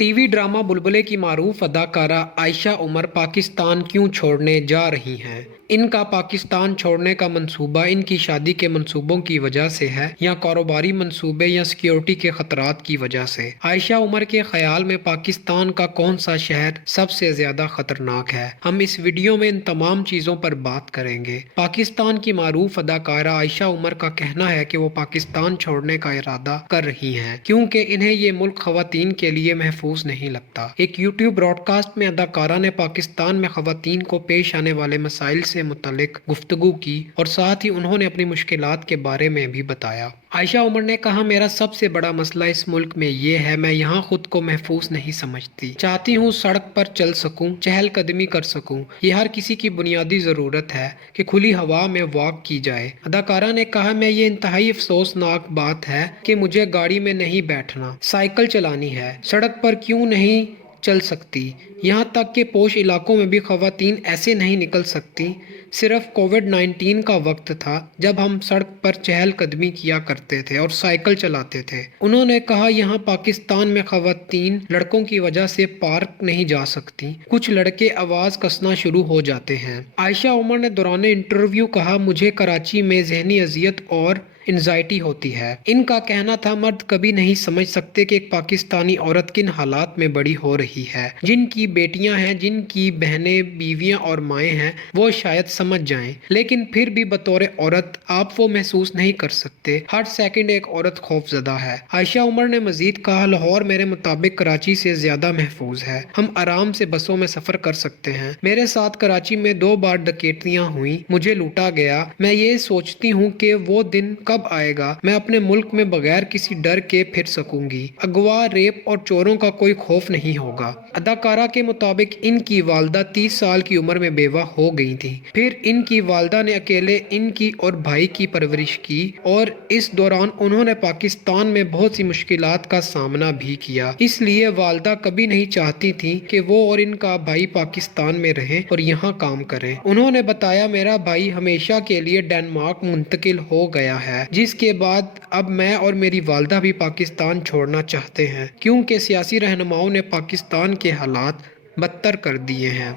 TV drama बुलबुले की मारूफ अदाकारा आयशा उमर पाकिस्तान क्यों छोड़ने जा रही हैं? इनका पाकिस्तान छोड़ने का मंसूबा इनकी शादी के मंसूबों की वजह से है या कारोबारी मंसूबे या सिक्योरिटी के खतरात की वजह से? आयशा उमर के ख्याल में पाकिस्तान का कौन सा शहर सबसे ज्यादा खतरनाक है? हम इस वीडियो में इन तमाम चीजों पर बात करेंगे। पाकिस्तान की मारूफ अदाकारा आयशा उमर का कहना है कि वो पाकिस्तान छोड़ने का इरादा कर रही हैं क्योंकि इन्हें ये मुल्क खवातीन के लिए महफूज नहीं लगता। एक यूट्यूब ब्रॉडकास्ट में अदाकारा ने पाकिस्तान में खवातीन को पेश आने वाले मसाइल से मुतल्लिक गुफ्तगू की और साथ ही उन्होंने अपनी मुश्किलात के बारे में भी बताया। आयशा उमर ने कहा, मेरा सबसे बड़ा मसला इस मुल्क में ये है, मैं यहाँ खुद को महफूज नहीं समझती। चाहती हूँ सड़क पर चल सकूँ, चहलकदमी कर सकूँ। ये हर किसी की बुनियादी ज़रूरत है कि खुली हवा में वॉक की जाए। अदाकारा ने कहा, मैं ये इंतहाई अफसोसनाक बात है कि मुझे गाड़ी में नहीं बैठना, साइकिल चलानी है, सड़क पर क्यों नहीं चल सकती। यहाँ तक कि पोश इलाकों में भी खवातीन ऐसे नहीं निकल सकती। सिर्फ कोविड-19 का वक्त था जब हम सड़क पर चहलकदमी किया करते थे और साइकिल चलाते थे। उन्होंने कहा, यहाँ पाकिस्तान में खवातीन लड़कों की वजह से पार्क नहीं जा सकती। कुछ लड़के आवाज़ कसना शुरू हो जाते हैं। आयशा उमर ने दौरान इंटरव्यू कहा, मुझे कराची में जहनी अजियत और एंजाइटी होती है। इनका कहना था, मर्द कभी नहीं समझ सकते कि एक पाकिस्तानी औरत किन हालात में बड़ी हो रही है। जिनकी बेटियां हैं, जिनकी बहनें, बीवियां और माएँ हैं, वो शायद समझ जाएं, लेकिन फिर भी बतौर औरत आप वो महसूस नहीं कर सकते। हर सेकंड एक औरत खौफजदा है। आयशा उमर ने मजीद कहा, लाहौर मेरे मुताबिक कराची से ज्यादा महफूज है। हम आराम से बसों में सफर कर सकते हैं। मेरे साथ कराची में 2 बार डकैतियां हुई, मुझे लूटा गया। मैं ये सोचती हूँ कि वो दिन कब आएगा मैं अपने मुल्क में बगैर किसी डर के फिर सकूंगी। अगवा, रेप और चोरों का कोई खौफ नहीं होगा। अदाकारा के मुताबिक इनकी वालदा 30 साल की उम्र में बेवा हो गई थी। फिर इनकी वालदा ने अकेले इनकी और भाई की परवरिश की और इस दौरान उन्होंने पाकिस्तान में बहुत सी मुश्किलात का सामना भी किया। इसलिए वालदा कभी नहीं चाहती थी कि वो और इनका भाई पाकिस्तान में रहें और यहाँ काम करें। उन्होंने बताया, मेरा भाई हमेशा के लिए डेनमार्क मुंतकिल हो गया है, जिसके बाद अब मैं और मेरी वालदा भी पाकिस्तान छोड़ना चाहते हैं क्योंकि सियासी रहनुमाओं ने पाकिस्तान के हालात बदतर कर दिए हैं।